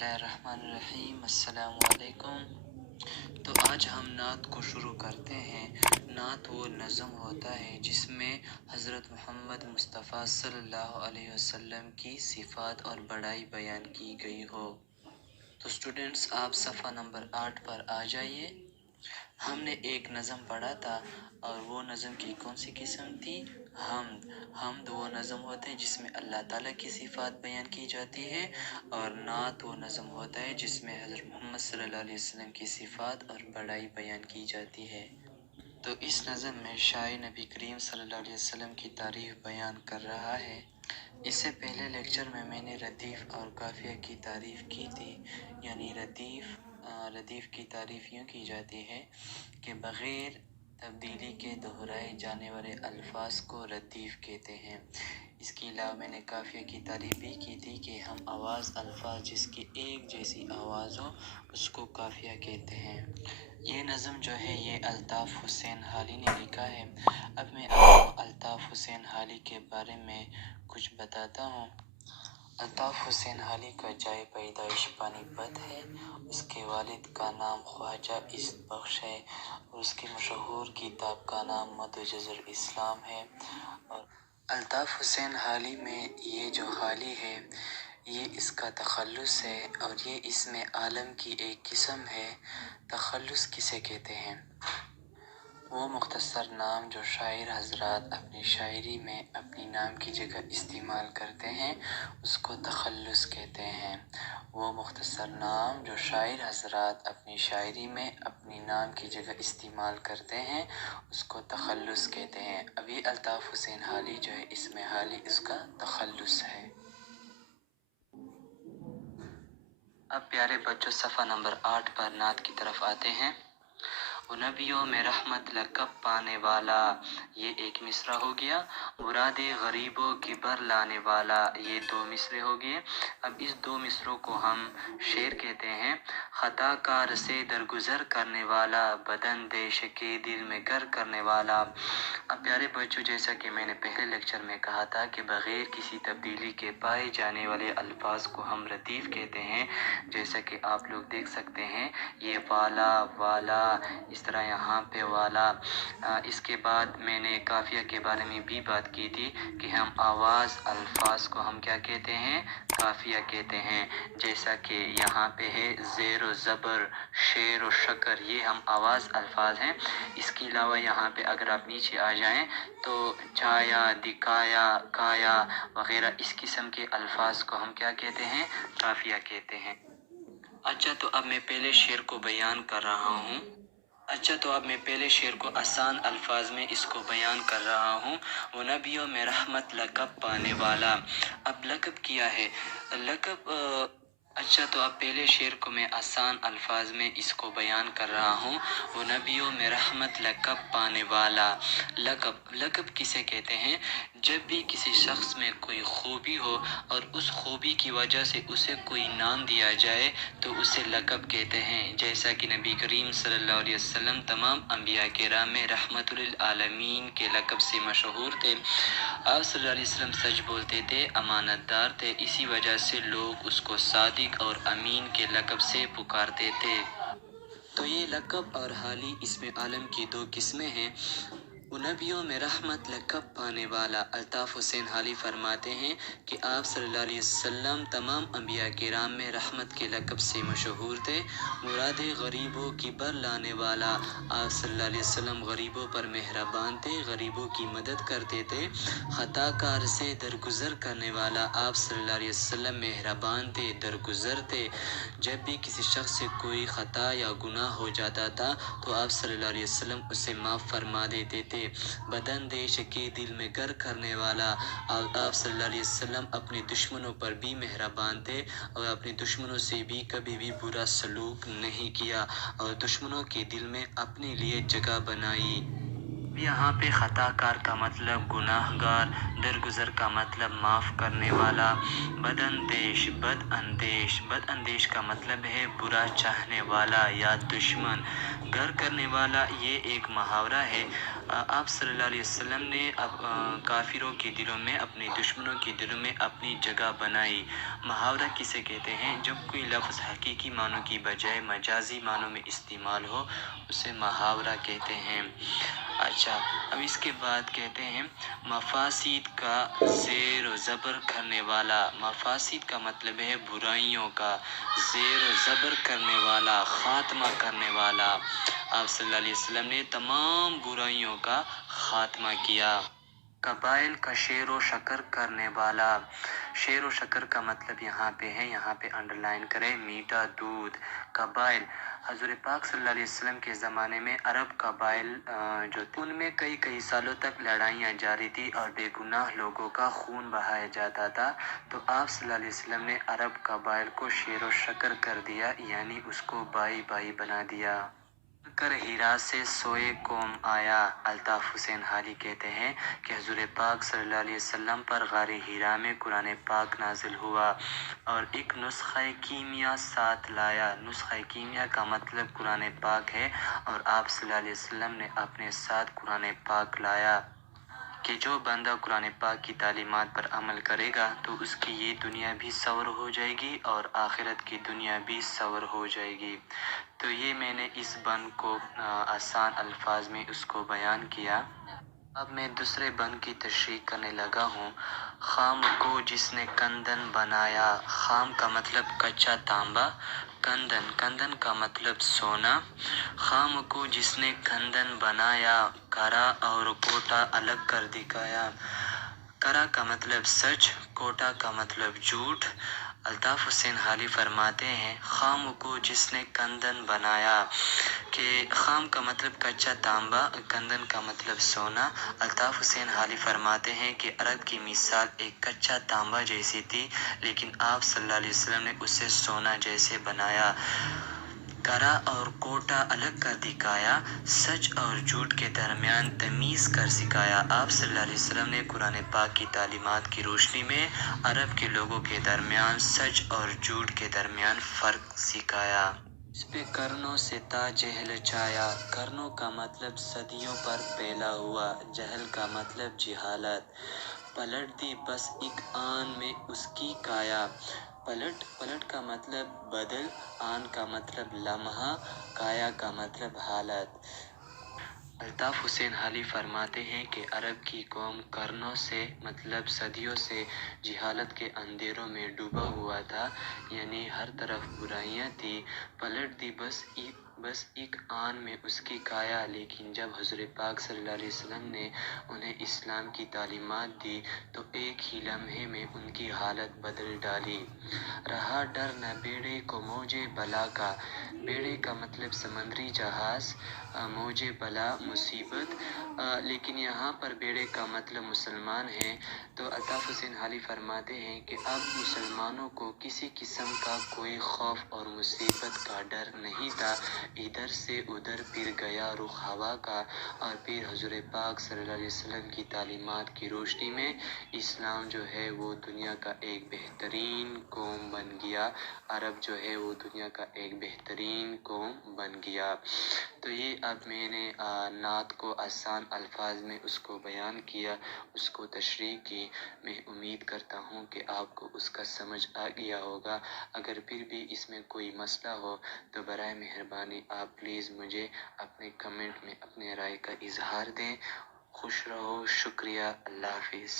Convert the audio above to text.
बिस्मिल्लाहिर्रहमानिर्रहीम। अस्सलाम वालेकुम। तो आज हम नात को शुरू करते हैं। नात वो नज़म होता है जिसमें हज़रत मोहम्मद मुस्तफ़ा सल्लल्लाहु अलैहि वसल्लम की सिफ़ात और बड़ाई बयान की गई हो। तो स्टूडेंट्स, आप सफ़ा नंबर 8 पर आ जाइए। हमने एक नज़म पढ़ा था और वो नज़म की कौन सी किस्म थी? हमद। हमद वो नज़म होता है जिसमें अल्लाह ताला की सिफ़ात बयान की जाती है, और नात वो नज़म होता है जिसमें हज़रत मोहम्मद सल्लल्लाहु अलैहि वसल्लम की सिफ़ात और बड़ाई बयान की जाती है। तो इस नज़म में शायर नबी करीम सल्लल्लाहु अलैहि वसल्लम की तारीफ़ बयान कर रहा है। इससे पहले लेक्चर में मैंने रदीफ़ और काफ़िया की तारीफ़ की थी। यानी रदीफ़ की तारीफ़ यूँ की जाती है कि बग़ैर तब्दीली के दोहराए जाने वाले अल्फाज को रदीफ़ कहते हैं। इसके अलावा मैंने काफ़िया की तारीफ़ भी की थी कि हम आवाज़ अल्फाज जिसकी एक जैसी आवाज़ हो उसको काफ़िया कहते हैं। ये नज़म जो है ये अल्ताफ़ हुसैन हाली ने लिखा है। अब मैं आपको अल्ताफ़ हुसैन हाली के बारे में कुछ बताता हूँ। अल्ताफ़ हुसैन हाली का जाए पैदाइश पानीपत है। उसके वालिद का नाम ख्वाजा इज़्ज़त बख्श है और उसकी मशहूर किताब का नाम मदजुज़ुल इस्लाम है। और अल्ताफ़ हुसैन हाली में ये जो हाली है ये इसका तखल्लुस है, और ये इसमें आलम की एक किस्म है। तखल्लुस किसे कहते हैं? वो मुख्तसर नाम जो शायर हज़रात अपनी शायरी में अपनी नाम की जगह इस्तेमाल करते हैं उसको तखल्लुस कहते हैं। वो मुख्तसर नाम जो शायर हज़रात अपनी शायरी में अपनी नाम की जगह इस्तेमाल करते हैं उसको तखल्लुस कहते हैं। अभी अल्ताफ़ हुसैन हाली जो है इसमें हाली इसका तखल्लुस है। अब प्यारे बच्चों, सफ़ा नंबर 8 पर नात की तरफ आते हैं। नबियों में रहमत लक़ब पाने वाला, ये एक मिसरा हो गया। मुरादे गरीबों की बर लाने वाला, ये दो मिसरे हो गए। अब इस दो मिसरों को हम शेर कहते हैं। ख़ताकार से दरगुजर करने वाला, बदन देश के दिल में गर करने वाला। अब प्यारे बच्चों, जैसा कि मैंने पहले लेक्चर में कहा था कि बग़ैर किसी तब्दीली के पाए जाने वाले अल्फाज को हम रदीफ़ कहते हैं। जैसा कि आप लोग देख सकते हैं, ये वाला इस तरह यहाँ पे वाला। इसके बाद मैंने काफ़िया के बारे में भी बात की थी कि हम आवाज़ अल्फाज को हम क्या कहते हैं? काफ़िया कहते हैं। जैसा कि यहाँ पे है ज़ेर व ज़बर, शेर व शकर, ये हम आवाज़ अल्फाज हैं। इसके अलावा यहाँ पे अगर आप नीचे आ जाएं तो छाया, दिखाया, काया वगैरह इस किस्म के अल्फाज को हम क्या कहते हैं? काफ़िया कहते हैं। अच्छा, तो अब मैं पहले शेर को बयान कर रहा हूँ। तो अब मैं पहले शेर को आसान अल्फाज में इसको बयान कर रहा हूँ। वो नबियों में रहमत लक़ब पाने वाला। अब लक़ब किया है, लक़ब तो अब पहले शेर को मैं आसान अल्फाज में इसको बयान कर रहा हूँ। वो नबियों में रहमत लक़ब पाने वाला। लक़ब किसे कहते हैं? जब भी किसी शख्स में कोई खूबी हो और उस खूबी की वजह से उसे कोई नाम दिया जाए तो उसे लक़ब कहते हैं। जैसा कि नबी करीम सल्लल्लाहु अलैहि वसल्लम तमाम अंबिया किराम में रहमतुल आलमीन के लक़ब से मशहूर थे। आप सल्लल्लाहु अलैहि वसल्लम सच बोलते थे, अमानतदार थे, इसी वजह से लोग उसको सादिक और अमीन के लक़ब से पुकारते थे। तो ये लक़ब और हाली इसमें आलम की दो किस्में हैं। नबियों में रहमत लक़ब पाने वाला अल्ताफ़ हुसैन हाली फरमाते हैं कि आप सल्लल्लाहु अलैहि वसल्लम तमाम अंबिया किराम में रहमत के लक़ब से मशहूर थे। मुरादे गरीबों की बर लाने वाला, आप सल्लल्लाहु अलैहि वसल्लम गरीबों पर मेहरबान थे, गरीबों की मदद करते थे। ख़ताकार से दरगुजर करने वाला, आप सल्लल्लाहु अलैहि वसल्लम मेहरबान थे, दरगुजर थे। जब भी किसी शख्स से कोई ख़ता या गुनाह हो जाता था तो आप सल्लल्लाहु अलैहि वसल्लम उसे माफ़ फरमा देते थे। बदन देश के दिल में गर करने वाला, आप सल्लल्लाहु अलैहि वसल्लम अपने दुश्मनों पर भी मेहरबान थे और अपने दुश्मनों से भी कभी भी बुरा सलूक नहीं किया और दुश्मनों के दिल में अपने लिए जगह बनाई। यहाँ पे खता कार का मतलब गुनाहगार, दरगुजर का मतलब माफ़ करने वाला, बदअंदेश, बदअंदेश का मतलब है बुरा चाहने वाला या दुश्मन, घर करने वाला। ये एक मुहावरा है। आप सल्लल्लाहु अलैहि वसल्लम ने काफिरों के दिलों में, अपने दुश्मनों के दिलों में अपनी जगह बनाई। मुहावरा किसे कहते हैं? जब कोई लफ्ज़ हकीकी मानों की बजाय मजाजी मानों में इस्तेमाल हो, उसे मुहावरा कहते हैं। अच्छा, अब इसके बाद कहते हैं मफासिद का ज़ेर व ज़बर करने वाला। मफासिद का मतलब है बुराइयों का, ज़ेर व ज़बर करने वाला, ख़ात्मा करने वाला। आप सल्लल्लाहु अलैहि वसल्लम ने तमाम बुराइयों का ख़ात्मा किया। कबाइल का शेर व शकर करने वाला। शेर व शकर का मतलब यहाँ पे है, यहाँ पे अंडरलाइन करें, मीठा दूध। कबाइल, हज़रत पाक सल्लल्लाहु अलैहि वसल्लम के ज़माने में अरब कबाइल जो थे, उनमें कई कई सालों तक लड़ाइयाँ जारी थी और बेगुनाह लोगों का खून बहाया जाता था। तो आप सल्लल्लाहु अलैहि वसल्लम ने अरब कबाइल को शेर व शकर कर दिया, यानी उसको भाई भाई बना दिया। कर हीरा से सोए कौम आया। अल्ताफ़ हुसैन हाली कहते हैं कि हुज़ूर पाक सल्लल्लाहु अलैहि वसल्लम पर गारे हीरा में कुरान पाक नाजिल हुआ और एक नुस्ख़ा कीमिया साथ लाया। नुस्ख़ा कीमिया का मतलब कुरान पाक है और आप सल्लल्लाहु अलैहि वसल्लम ने अपने साथ कुरान पाक लाया कि जो बंदा कुरान पाक की तालीमात पर अमल करेगा तो उसकी ये दुनिया भी सवर हो जाएगी और आखिरत की दुनिया भी सवर हो जाएगी। तो ये मैंने इस बंद को आसान अल्फाज में उसको बयान किया। अब मैं दूसरे बंद की तशरीह करने लगा हूँ। खाम को जिसने कंदन बनाया। खाम का मतलब कच्चा तांबा, कंदन, कंदन का मतलब सोना। खाम को जिसने कंदन बनाया, करा और कोटा अलग कर दिखाया। करा का मतलब सच, कोटा का मतलब झूठ। अल्ताफ़ हुसैन हाली फरमाते हैं खाम को जिसने कंदन बनाया, कि खाम का मतलब कच्चा तांबा, कंदन का मतलब सोना। अल्ताफ़ हुसैन हाली फरमाते हैं कि अरब की मिसाल एक कच्चा तांबा जैसी थी, लेकिन आप सल्लल्लाहु अलैहि वसल्लम ने उसे सोना जैसे बनाया। करा और कोटा अलग कर दिखाया, सच और झूठ के दरमियान तमीज़ कर सिखाया। आप सल्लल्लाहु अलैहि वसल्लम ने कुरान पाक की तालीमात की रोशनी में अरब के लोगों के दरमियान सच और झूठ के दरमियान फ़र्क सिखाया। इस पे कर्नों से ता जहल छाया। कर्नों का मतलब सदियों पर फैला हुआ, जहल का मतलब जिहालत। पलट दी बस एक आन में उसकी काया। पलट, पलट का मतलब बदल, आन का मतलब लम्हा, काया का मतलब हालत। अल्ताफ़ हुसैन हाली फरमाते हैं कि अरब की कौम कर्नों से मतलब सदियों से जिहालत के अंधेरों में डूबा हुआ था, यानी हर तरफ बुराइयां थी। पलट दी बस एक आन में उसकी काया, लेकिन जब हुज़ूर पाक सल्लल्लाहु अलैहि वसल्लम ने उन्हें इस्लाम की तालीमात दी तो एक ही लम्हे में उनकी हालत बदल डाली। रहा डर न बेड़े को मौजे बला का। बेड़े का मतलब समंदरी जहाज़, मौजे बला मुसीबत, लेकिन यहाँ पर बेड़े का मतलब मुसलमान है। तो अल्ताफ़ हुसैन हाली फरमाते हैं कि अब मुसलमानों को किसी किस्म का कोई खौफ और मुसीबत का डर नहीं था। इधर से उधर फिर गया रुख हवा का और फिर हुज़ूर पाक सल्लल्लाहु अलैहि वसल्लम की तालीमात की रोशनी में इस्लाम जो है वो दुनिया का एक बेहतरीन कौम बन गया। अरब जो है वो दुनिया का एक बेहतरीन कौम बन गया। तो ये अब मैंने नात को आसान अल्फाज में उसको बयान किया, उसको तशरीह की। मैं उम्मीद करता हूँ कि आपको उसका समझ आ गया होगा। अगर फिर भी इसमें कोई मसला हो तो बराए मेहरबानी आप प्लीज़ मुझे अपने कमेंट में अपने राय का इजहार दें। खुश रहो, शुक्रिया, अल्लाह हाफिज़।